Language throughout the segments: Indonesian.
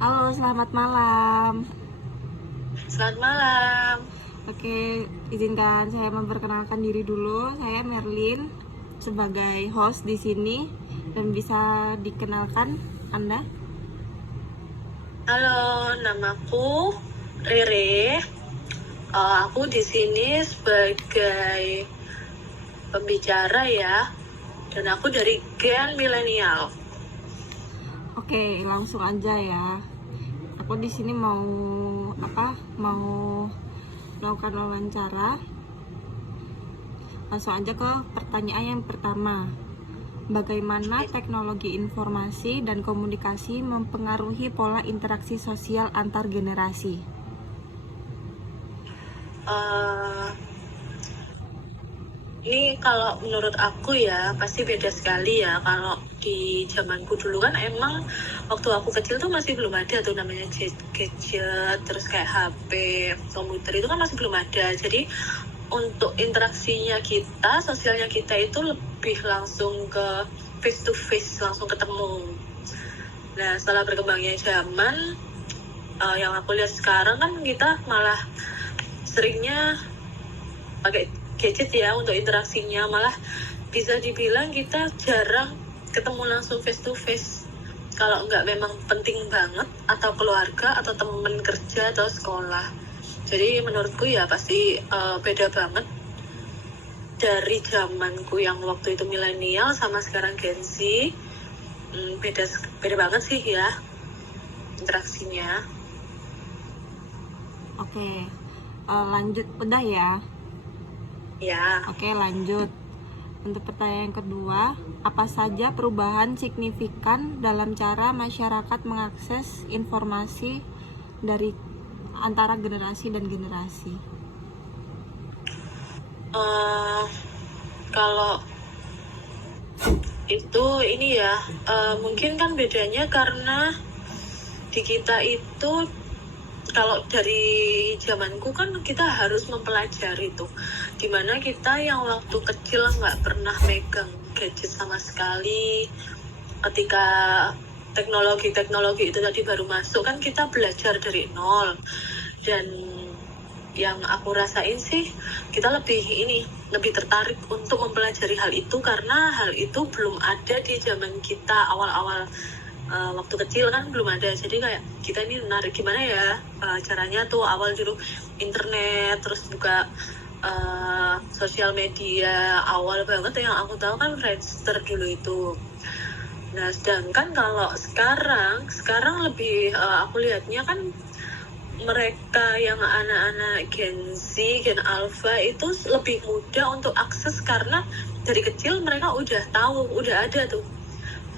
Halo, selamat malam. Selamat malam. Oke, izinkan saya memperkenalkan diri dulu. Saya Merlin sebagai host di sini dan bisa dikenalkan Anda. Halo, namaku Rere. Aku di sini sebagai pembicara ya, dan aku dari Gen Milenial. Oke, langsung aja ya. Aku di sini mau melakukan wawancara. Langsung aja ke pertanyaan yang pertama. Bagaimana teknologi informasi dan komunikasi mempengaruhi pola interaksi sosial antar generasi? Ini kalau menurut aku ya pasti beda sekali ya. Kalau di zamanku dulu kan emang waktu aku kecil tuh masih belum ada tuh namanya gadget, terus kayak HP, komputer itu kan masih belum ada. Jadi untuk interaksinya kita, sosialnya kita itu lebih langsung ke face to face, langsung ketemu. Nah, setelah berkembangnya zaman, yang aku lihat sekarang kan kita malah seringnya pakai gadget ya untuk interaksinya, malah bisa dibilang kita jarang ketemu langsung face to face kalau nggak memang penting banget, atau keluarga atau temen kerja atau sekolah. Jadi menurutku ya pasti beda banget dari zamanku yang waktu itu milenial sama sekarang Gen Z. Beda banget sih ya interaksinya. Oke, lanjut udah ya. Ya. Oke, lanjut. Untuk pertanyaan kedua, apa saja perubahan signifikan dalam cara masyarakat mengakses informasi dari antara generasi dan generasi? Kalau itu ini ya, mungkin kan bedanya karena di kita itu, kalau dari zamanku kan kita harus mempelajari tuh, dimana kita yang waktu kecil nggak pernah megang gadget sama sekali. Ketika teknologi itu tadi baru masuk kan kita belajar dari nol. Dan yang aku rasain sih kita lebih tertarik untuk mempelajari hal itu karena hal itu belum ada di zaman kita awal-awal. Waktu kecil kan belum ada, jadi kayak kita ini menarik gimana ya caranya tuh. Awal dulu internet, terus buka sosial media, awal banget yang aku tahu kan Friendster dulu itu. Nah, sedangkan kalau sekarang lebih aku lihatnya kan mereka yang anak-anak Gen Z, Gen Alpha itu lebih mudah untuk akses karena dari kecil mereka udah tahu, udah ada tuh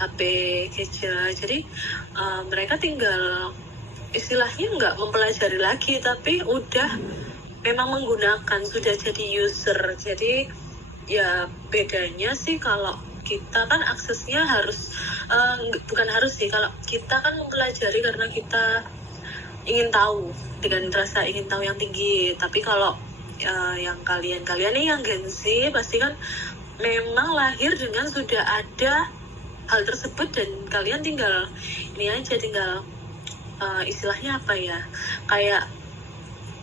HP, gadget. Jadi mereka tinggal istilahnya nggak mempelajari lagi, tapi udah memang menggunakan, sudah jadi user. Jadi ya bedanya sih kalau kita kan aksesnya harus, bukan harus sih, kalau kita kan mempelajari karena kita ingin tahu, dengan rasa ingin tahu yang tinggi. Tapi kalau yang kalian nih yang Gen Z pasti kan memang lahir dengan sudah ada hal tersebut, dan kalian tinggal istilahnya apa ya, kayak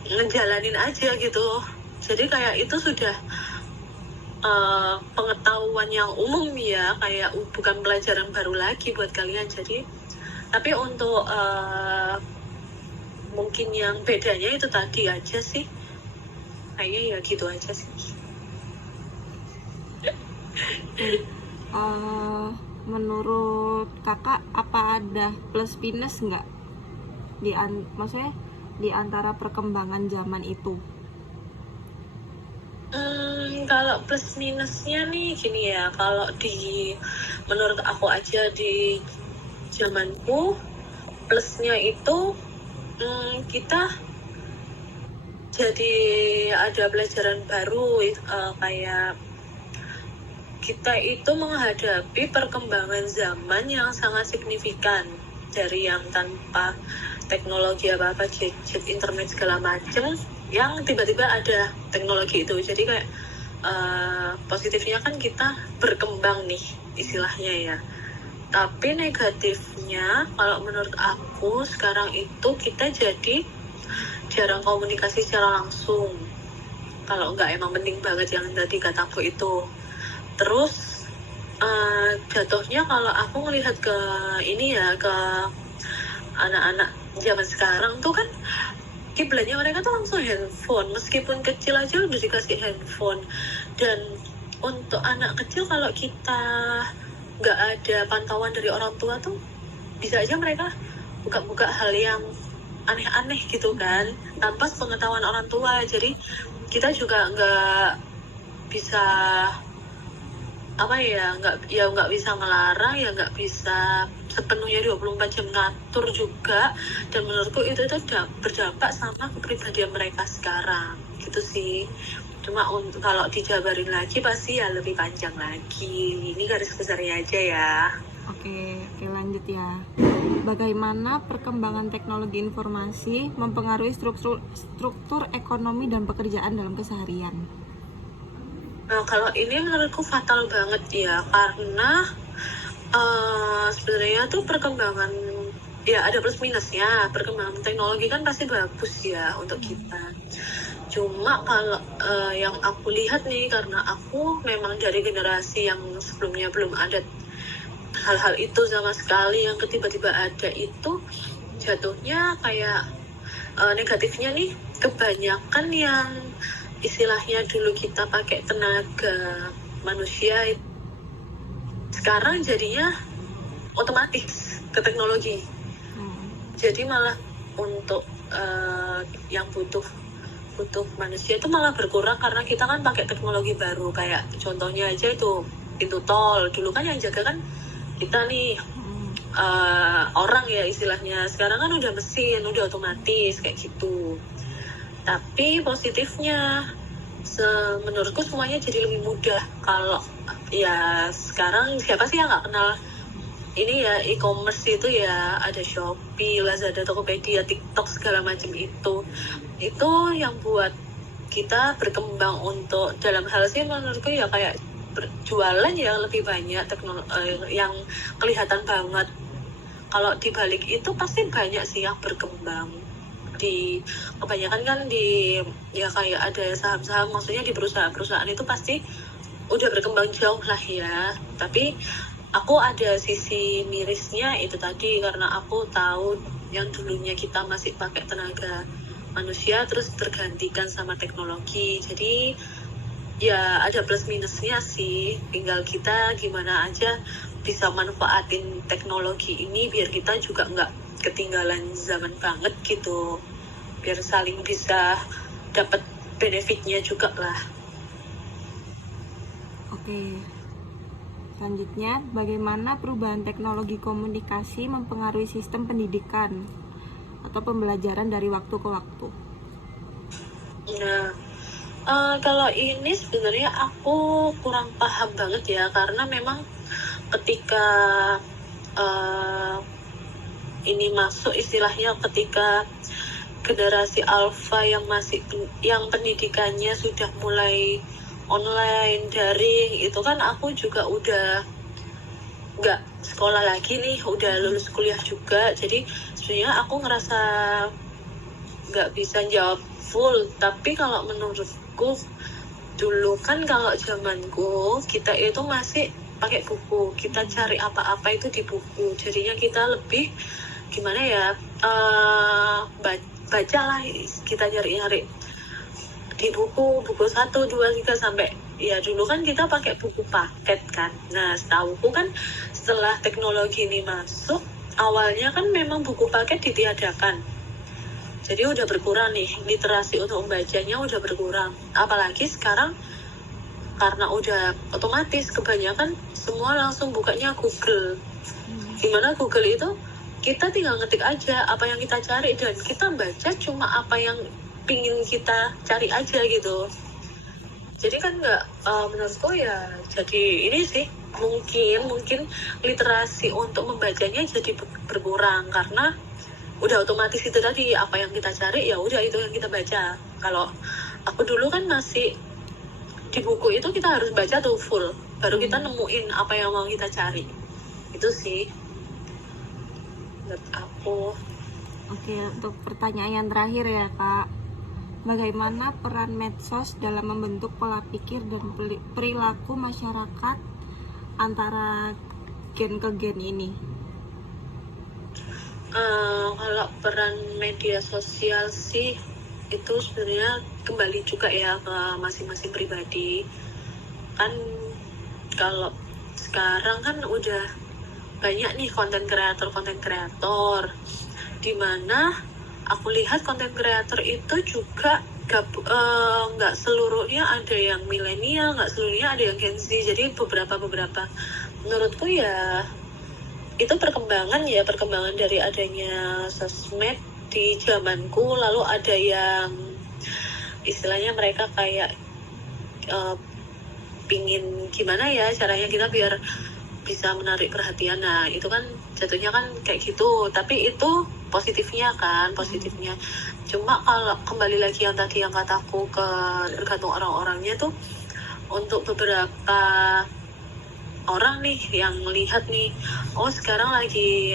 ngejalanin aja gitu. Jadi kayak itu sudah pengetahuan yang umum ya, kayak bukan pelajaran baru lagi buat kalian. Jadi tapi untuk mungkin yang bedanya itu tadi aja sih, kayaknya ya gitu aja sih. Menurut kakak apa ada plus minus nggak maksudnya di antara perkembangan zaman itu? Kalau plus minusnya nih gini ya, kalau menurut aku aja di zamanku plusnya itu kita jadi ada pelajaran baru, kayak kita itu menghadapi perkembangan zaman yang sangat signifikan, dari yang tanpa teknologi apa-apa, gadget, internet segala macem, yang tiba-tiba ada teknologi itu. Jadi kayak positifnya kan kita berkembang nih istilahnya ya. Tapi negatifnya kalau menurut aku sekarang itu kita jadi jarang komunikasi secara langsung. Kalau nggak emang penting banget yang tadi kataku itu. Terus jatuhnya kalau aku ngelihat ke ini ya, ke anak-anak zaman sekarang tuh kan kiblatnya mereka tuh langsung handphone, meskipun kecil aja udah dikasih handphone. Dan untuk anak kecil kalau kita nggak ada pantauan dari orang tua tuh bisa aja mereka buka-buka hal yang aneh-aneh gitu kan, tanpa pengetahuan orang tua. Jadi kita juga nggak bisa apa ya, nggak bisa melarang, ya nggak bisa sepenuhnya 24 jam ngatur juga. Dan menurutku itu berdampak sama kepribadian mereka sekarang gitu sih. Cuma untuk kalau dijabarin lagi pasti ya lebih panjang lagi. Ini garis besarnya aja ya. Oke, lanjut ya. Bagaimana perkembangan teknologi informasi mempengaruhi struktur ekonomi dan pekerjaan dalam keseharian? Nah, kalau ini menurutku fatal banget ya, karena sebenarnya tuh perkembangan, ya ada plus minusnya. Perkembangan teknologi kan pasti bagus ya untuk kita. Cuma kalau yang aku lihat nih, karena aku memang dari generasi yang sebelumnya belum ada hal-hal itu sama sekali, yang tiba-tiba ada itu, jatuhnya kayak negatifnya nih, kebanyakan yang istilahnya dulu kita pakai tenaga manusia sekarang jadinya otomatis ke teknologi. Jadi malah untuk yang butuh manusia itu malah berkurang, karena kita kan pakai teknologi baru. Kayak contohnya aja itu pintu tol, dulu kan yang jaga kan kita nih orang ya istilahnya. Sekarang kan udah mesin, udah otomatis kayak gitu. Tapi positifnya menurutku semuanya jadi lebih mudah. Kalau ya sekarang siapa sih yang nggak kenal ini ya, e-commerce itu ya, ada Shopee, Lazada, Tokopedia, TikTok, segala macam itu yang buat kita berkembang untuk dalam hal sih menurutku ya, kayak jualan ya lebih banyak yang kelihatan banget. Kalau dibalik itu pasti banyak sih yang berkembang. Di kebanyakan kan di ya kayak ada saham-saham, maksudnya di perusahaan-perusahaan itu pasti udah berkembang jauh lah ya. Tapi aku ada sisi mirisnya itu tadi, karena aku tahu yang dulunya kita masih pakai tenaga manusia terus tergantikan sama teknologi. Jadi ya ada plus minusnya sih, tinggal kita gimana aja bisa manfaatin teknologi ini biar kita juga nggak ketinggalan zaman banget gitu, biar saling bisa dapat benefitnya juga lah. Oke, selanjutnya bagaimana perubahan teknologi komunikasi mempengaruhi sistem pendidikan atau pembelajaran dari waktu ke waktu? Nah, kalau ini sebenarnya aku kurang paham banget ya, karena memang ketika ini masuk istilahnya, ketika generasi alfa yang pendidikannya sudah mulai online, daring, itu kan aku juga udah nggak sekolah lagi nih, udah lulus kuliah juga. Jadi sebenarnya aku ngerasa nggak bisa jawab full. Tapi kalau menurutku dulu kan, kalau zamanku kita itu masih pakai buku, kita cari apa-apa itu di buku. Jadinya kita lebih gimana ya, baca lah, kita nyari-nyari di buku 1, 2, 3 sampai ya. Dulu kan kita pakai buku paket kan. Nah, setahuku kan setelah teknologi ini masuk, awalnya kan memang buku paket ditiadakan. Jadi udah berkurang nih, literasi untuk membacanya udah berkurang. Apalagi sekarang karena udah otomatis, kebanyakan semua langsung bukanya Google. Dimana Google itu kita tinggal ngetik aja apa yang kita cari, dan kita baca cuma apa yang pingin kita cari aja gitu. Jadi kan nggak, menurutku ya, jadi ini sih mungkin literasi untuk membacanya jadi berkurang, karena udah otomatis itu tadi, apa yang kita cari ya udah itu yang kita baca. Kalau aku dulu kan masih di buku itu kita harus baca tuh full, baru kita nemuin apa yang mau kita cari. Itu sih menurut aku. Oke, untuk pertanyaan yang terakhir ya Kak, bagaimana peran medsos dalam membentuk pola pikir dan perilaku masyarakat antara gen ke gen ini? Kalau peran media sosial sih itu sebenarnya kembali juga ya ke masing-masing pribadi. Kan kalau sekarang kan udah banyak nih konten kreator dimana aku lihat konten kreator itu juga nggak seluruhnya ada yang milenial, nggak seluruhnya ada yang Gen Z. Jadi beberapa menurutku ya itu perkembangan dari adanya sosmed di zamanku. Lalu ada yang istilahnya mereka kayak pingin gimana ya caranya kita biar bisa menarik perhatian. Nah itu kan jatuhnya kan kayak gitu, tapi itu positifnya. Cuma kalau kembali lagi yang tadi yang kataku ke tergantung orang-orangnya tuh, untuk beberapa orang nih yang lihat nih, oh sekarang lagi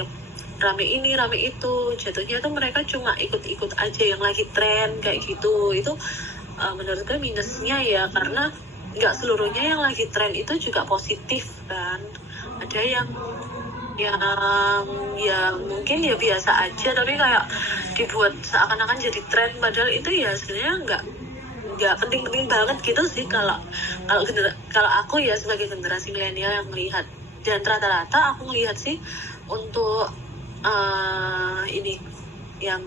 rame ini rame itu, jatuhnya tuh mereka cuma ikut-ikut aja yang lagi tren kayak gitu. Itu menurut gue minusnya ya, karena nggak seluruhnya yang lagi tren itu juga positif kan. Ada yang mungkin ya biasa aja, tapi kayak dibuat seakan-akan jadi tren, padahal itu ya sebenarnya nggak penting-penting banget gitu sih kalau aku ya sebagai generasi milenial yang melihat. Dan rata-rata aku melihat sih untuk ini yang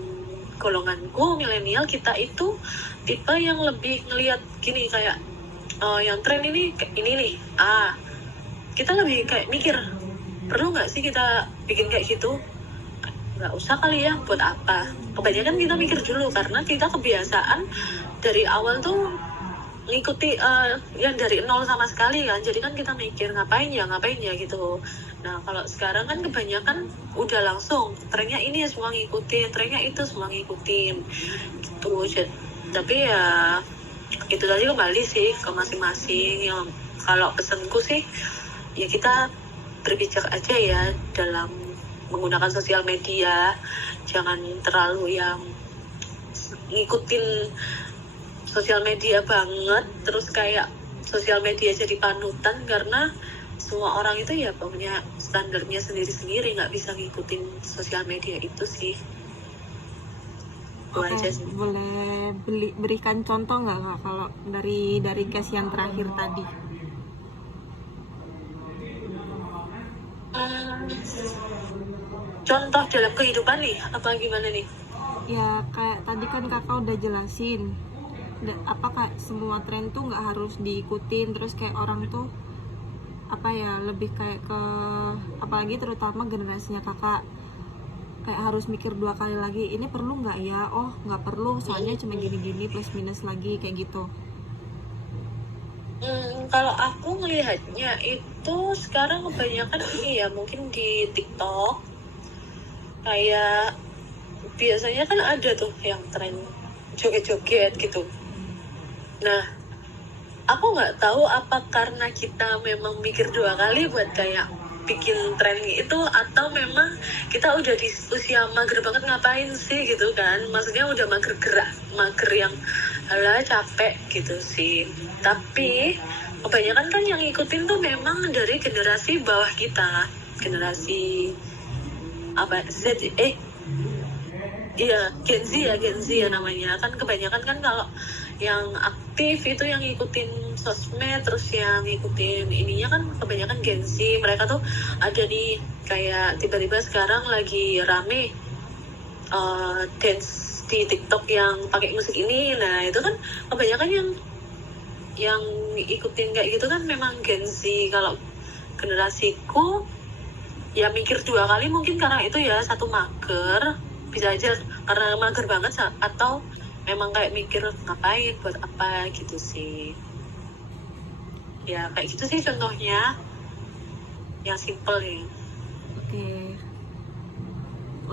golonganku milenial, kita itu tipe yang lebih ngelihat gini kayak yang tren ini nih, kita lebih kayak mikir, perlu nggak sih kita bikin kayak gitu? Nggak usah kali ya, buat apa? Kebanyakan kita mikir dulu karena kita kebiasaan dari awal tuh ngikuti yang dari nol sama sekali kan. Jadi kan kita mikir ngapain ya gitu. Nah kalau sekarang kan kebanyakan udah langsung trennya ini ya semua ngikutin, trennya itu semua ngikutin gitu. Tapi ya itu tadi kembali sih ke masing-masing. Yang kalau pesanku sih ya kita berbijak aja ya dalam menggunakan sosial media, jangan terlalu yang ngikutin sosial media banget, terus kayak sosial media jadi panutan, karena semua orang itu ya punya standarnya sendiri-sendiri, nggak bisa ngikutin sosial media itu sih. Oke, boleh berikan contoh nggak Kak, kalau dari case yang terakhir tadi? Contoh dalam kehidupan nih, apa gimana nih? Ya kayak tadi kan kakak udah jelasin, apa semua tren tuh nggak harus diikutin, terus kayak orang tuh apa ya lebih kayak ke, apalagi terutama generasinya kakak, kayak harus mikir 2 kali lagi, ini perlu nggak ya, oh nggak perlu soalnya cuma gini-gini plus minus lagi kayak gitu. Kalau aku ngelihatnya itu sekarang kebanyakan ini ya, mungkin di TikTok kayak biasanya kan ada tuh yang tren joget-joget gitu. Nah, aku nggak tahu apa karena kita memang mikir 2 kali buat kayak bikin tren itu, atau memang kita udah di usia mager banget ngapain sih gitu kan. Maksudnya udah mager yang halah capek gitu sih. Tapi kebanyakan kan yang ngikutin tuh memang dari generasi bawah kita, generasi apa Gen Z ya namanya. Kan kebanyakan kan kalau yang aktif itu yang ngikutin sosmed, terus yang ngikutin ininya kan kebanyakan Gen Z. Mereka tuh ada nih kayak tiba-tiba sekarang lagi rame dance di TikTok yang pakai musik ini. Nah itu kan kebanyakan yang ikutin kayak gitu kan memang Gen Z. Kalau generasiku ya mikir 2 kali mungkin karena itu ya, satu mager, bisa aja karena mager banget, atau memang kayak mikir ngapain buat apa gitu sih. Ya kayak gitu sih contohnya yang simple ya. Oke,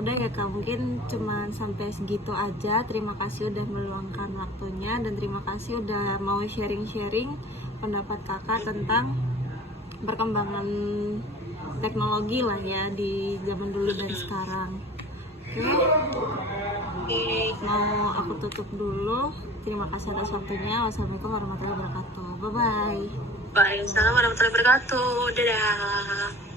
udah ya Kak, mungkin cuma sampai segitu aja. Terima kasih udah meluangkan waktunya, dan terima kasih udah mau sharing-sharing pendapat kakak tentang perkembangan teknologi lah ya di zaman dulu dan sekarang. Oke, mau aku tutup dulu. Terima kasih atas waktunya. Wassalamualaikum warahmatullahi wabarakatuh. Bye bye. Waalaikumsalam warahmatullahi wabarakatuh. Dadah.